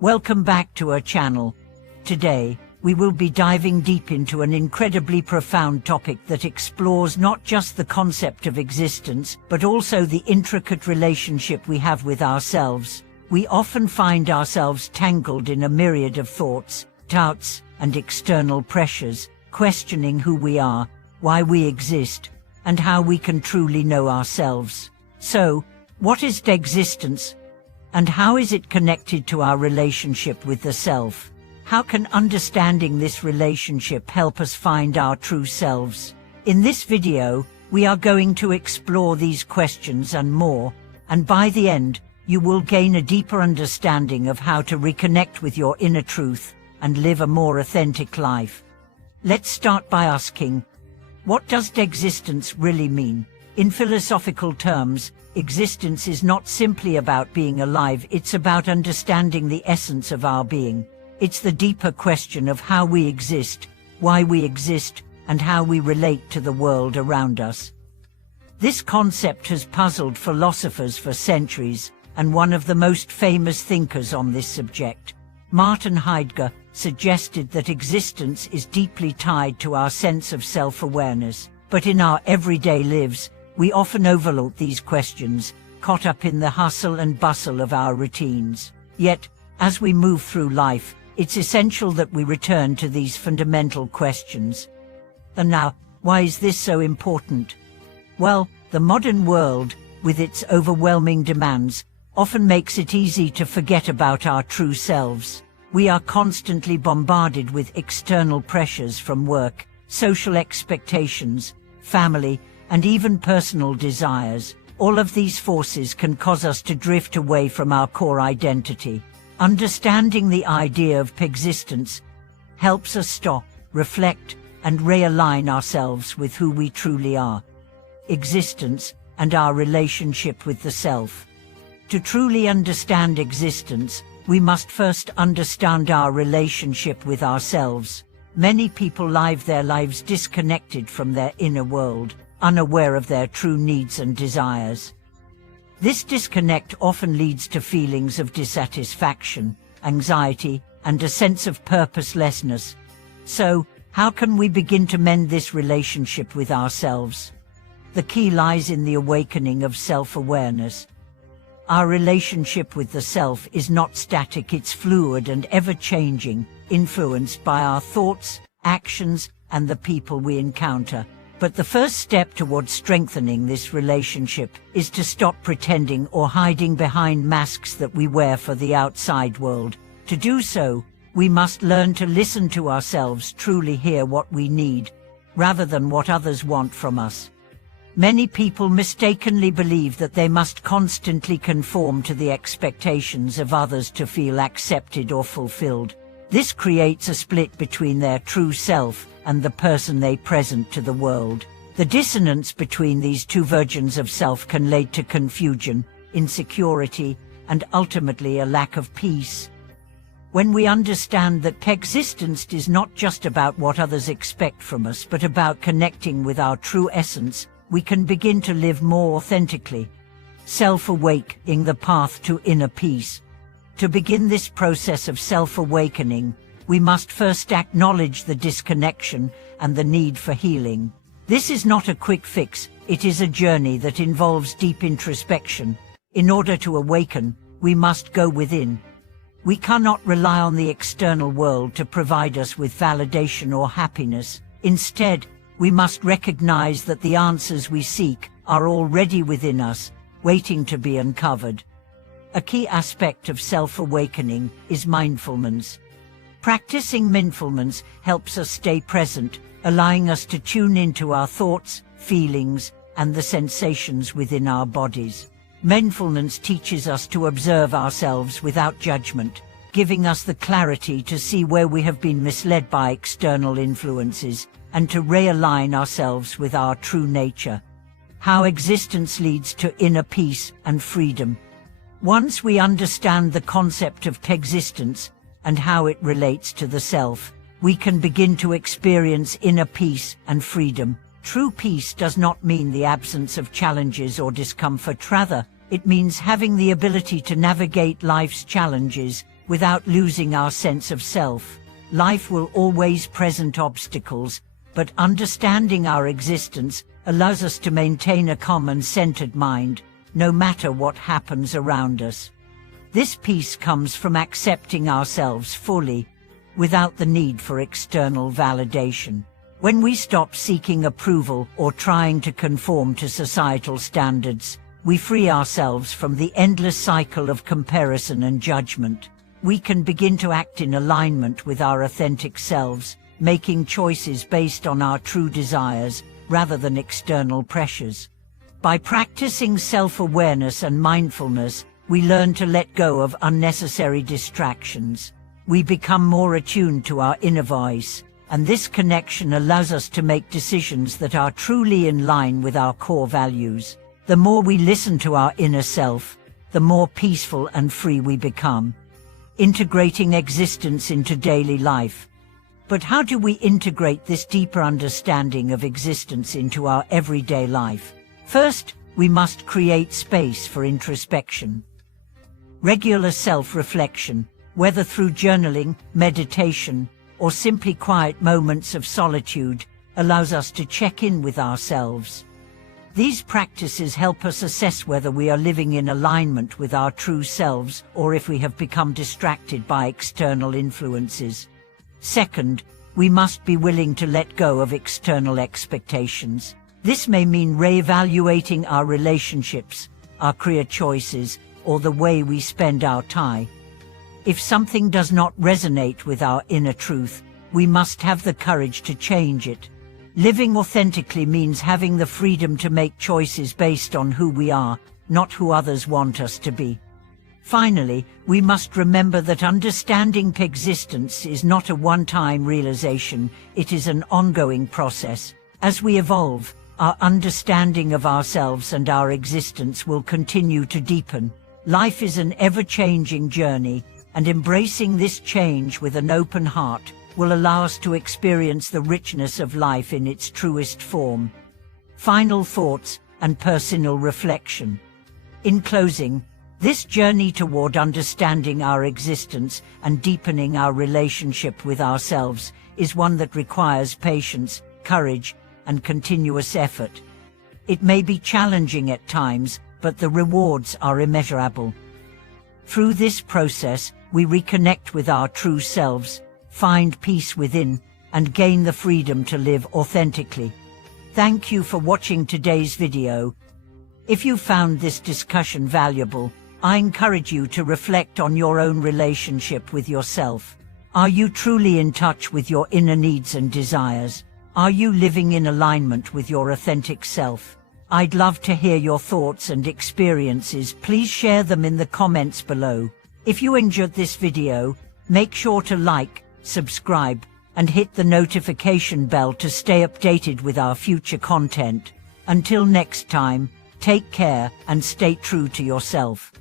Welcome back to our channel. Today, we will be diving deep into an incredibly profound topic that explores not just the concept of existence, but also the intricate relationship we have with ourselves. We often find ourselves tangled in a myriad of thoughts, doubts, and external pressures, questioning who we are, why we exist, and how we can truly know ourselves. So, what is existence? And how is it connected to our relationship with the self? How can understanding this relationship help us find our true selves? In this video, we are going to explore these questions and more, and by the end, you will gain a deeper understanding of how to reconnect with your inner truth and live a more authentic life. Let's start by asking, what does existence really mean? In philosophical terms, existence is not simply about being alive, it's about understanding the essence of our being. It's the deeper question of how we exist, why we exist, and how we relate to the world around us. This concept has puzzled philosophers for centuries, and one of the most famous thinkers on this subject, Martin Heidegger, suggested that existence is deeply tied to our sense of self-awareness. But in our everyday lives, we often overlook these questions, caught up in the hustle and bustle of our routines. Yet, as we move through life, it's essential that we return to these fundamental questions. And now, why is this so important? Well, the modern world, with its overwhelming demands, often makes it easy to forget about our true selves. We are constantly bombarded with external pressures from work, social expectations, family, and even personal desires. All of these forces can cause us to drift away from our core identity. Understanding the idea of existence helps us stop, reflect, and realign ourselves with who we truly are. Existence and our relationship with the self. To truly understand existence, we must first understand our relationship with ourselves. Many people live their lives disconnected from their inner world, unaware of their true needs and desires. This disconnect often leads to feelings of dissatisfaction, anxiety, and a sense of purposelessness. So, how can we begin to mend this relationship with ourselves? The key lies in the awakening of self-awareness. Our relationship with the self is not static, it's fluid and ever-changing, influenced by our thoughts, actions, and the people we encounter. But the first step towards strengthening this relationship is to stop pretending or hiding behind masks that we wear for the outside world. To do so, we must learn to listen to ourselves, truly hear what we need, rather than what others want from us. Many people mistakenly believe that they must constantly conform to the expectations of others to feel accepted or fulfilled. This creates a split between their true self and the person they present to the world. The dissonance between these two versions of self can lead to confusion, insecurity, and ultimately a lack of peace. When we understand that existence is not just about what others expect from us, but about connecting with our true essence, we can begin to live more authentically. Self-awakening, the path to inner peace. To begin this process of self-awakening, we must first acknowledge the disconnection and the need for healing. This is not a quick fix, it is a journey that involves deep introspection. In order to awaken, we must go within. We cannot rely on the external world to provide us with validation or happiness. Instead, we must recognize that the answers we seek are already within us, waiting to be uncovered. A key aspect of self-awakening is mindfulness. Practicing mindfulness helps us stay present, allowing us to tune into our thoughts, feelings, and the sensations within our bodies. Mindfulness teaches us to observe ourselves without judgment, giving us the clarity to see where we have been misled by external influences, and to realign ourselves with our true nature. How existence leads to inner peace and freedom. Once we understand the concept of existence and how it relates to the self, we can begin to experience inner peace and freedom. True peace does not mean the absence of challenges or discomfort. Rather, it means having the ability to navigate life's challenges without losing our sense of self. Life will always present obstacles, but understanding our existence allows us to maintain a calm and centered mind, no matter what happens around us. This peace comes from accepting ourselves fully, without the need for external validation. When we stop seeking approval or trying to conform to societal standards, we free ourselves from the endless cycle of comparison and judgment. We can begin to act in alignment with our authentic selves, making choices based on our true desires rather than external pressures. By practicing self-awareness and mindfulness, we learn to let go of unnecessary distractions. We become more attuned to our inner voice, and this connection allows us to make decisions that are truly in line with our core values. The more we listen to our inner self, the more peaceful and free we become, integrating existence into daily life. But how do we integrate this deeper understanding of existence into our everyday life? First, we must create space for introspection. Regular self-reflection, whether through journaling, meditation, or simply quiet moments of solitude, allows us to check in with ourselves. These practices help us assess whether we are living in alignment with our true selves or if we have become distracted by external influences. Second, we must be willing to let go of external expectations. This may mean re-evaluating our relationships, our career choices, or the way we spend our time. If something does not resonate with our inner truth, we must have the courage to change it. Living authentically means having the freedom to make choices based on who we are, not who others want us to be. Finally, we must remember that understanding existence is not a one-time realization, it is an ongoing process. As we evolve, our understanding of ourselves and our existence will continue to deepen. Life is an ever-changing journey, and embracing this change with an open heart will allow us to experience the richness of life in its truest form. Final thoughts and personal reflection. In closing, this journey toward understanding our existence and deepening our relationship with ourselves is one that requires patience, courage, and continuous effort. It may be challenging at times, but the rewards are immeasurable. Through this process, we reconnect with our true selves, find peace within, and gain the freedom to live authentically. Thank you for watching today's video. If you found this discussion valuable, I encourage you to reflect on your own relationship with yourself. Are you truly in touch with your inner needs and desires? Are you living in alignment with your authentic self? I'd love to hear your thoughts and experiences. Please share them in the comments below. If you enjoyed this video, make sure to like, subscribe, and hit the notification bell to stay updated with our future content. Until next time, take care and stay true to yourself.